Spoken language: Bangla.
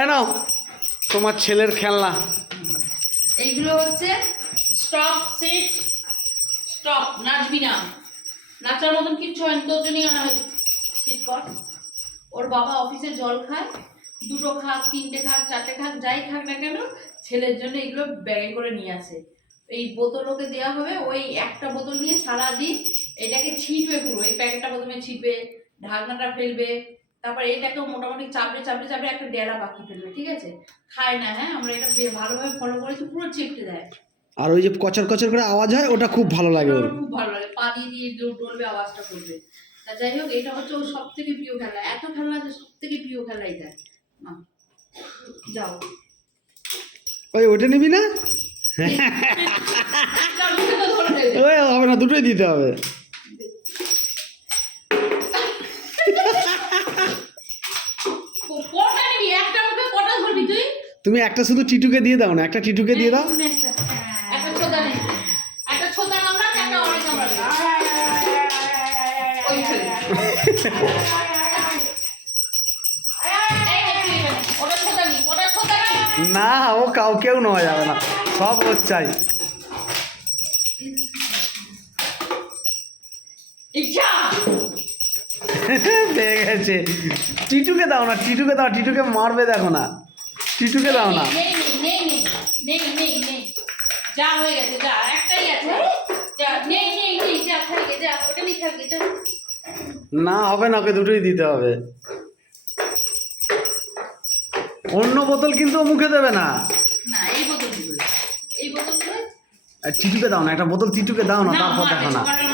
এই নাও তোমার ছেলের খেলনা। এইগুলো হচ্ছে স্টপ সিট স্টপ, নাচবি না, নাচার মতন কিচ্ছু হয় না, তোর জন্যই আনা হয়েছে। সিট কর। ওর বাবা অফিসে জল খায়, 2টো খাক, 3টে খাক, 4টে খাক, যাই খাক না কেন, ছেলের জন্য এগুলো ব্যাগে করে নিয়ে আসে। এই বোতল ওকে দেওয়া হবে, ওই একটা বোতল নিয়ে সারাদিন এটাকে ছিটবে পুরো, এই প্যাকেটটা প্রথমে ছিটবে, ঢাকনাটা ফেলবে, তারপরে এটাকেও মোটামুটি চাপড়ে চাপড়ে চাপড়ে একটা ডেলা বাকি ফেলবে, ঠিক আছে? খায় না, হ্যাঁ, আমরা এটা ভালোভাবে ফলো করেছি, পুরো চেপটে দেয়। আর ওই যে কচর কচর করে আওয়াজ হয়, ওটা খুব ভালো লাগে ওর। খুব ভালো লাগে, পা দিয়ে দিয়ে ডলবে, আওয়াজটা করবে। তা যাই হোক, এটা হচ্ছে ওর সব থেকে প্রিয় খেলা, এত খেলনা যে সব থেকে প্রিয় খেলাই দেয়। যাও ওই ওটা নিবি না? ওই হবে না, দুটোই দিতে হবে। কটা নিবি? একটা মুখে কটা ধরবি তুই? তুমি একটা শুধু টিটুকে দিয়ে দাও না, একটা টিটুকে দিয়ে দাও। একটা ছোটা নেই, একটা ছোটা কামড়া, একটা অনেক কামড়া। ওই ছেলে ওটা ছোটা নেই, ওটা ছোটা নেই। না, ও কাউকেও নেওয়া যাবে না, সব ওর চাই। ইচ্ছা পেয়ে গেছে। টিটুকে দাও না, টিটুকে দাও, টিটুকে মারবে দেখো না, টিটুকে দাও না। নেই নেই নেই নেই নেই নেই, যা হয়ে গেছে, যা, একটাই আছে, যা, নেই নেই নেই, যা থাকে, যা, ওটা নিয়ে থাকে, যা। না হবে না, ওকে দুটোই দিতে হবে। অন্য বোতল কিন্তু ও মুখে দেবে না। না, এই বোতলগুলো, এই বোতলগুলো আর টিটুকে দাও না, একটা বোতল টিটুকে দাও না, তারপর দেখো না। মারবে,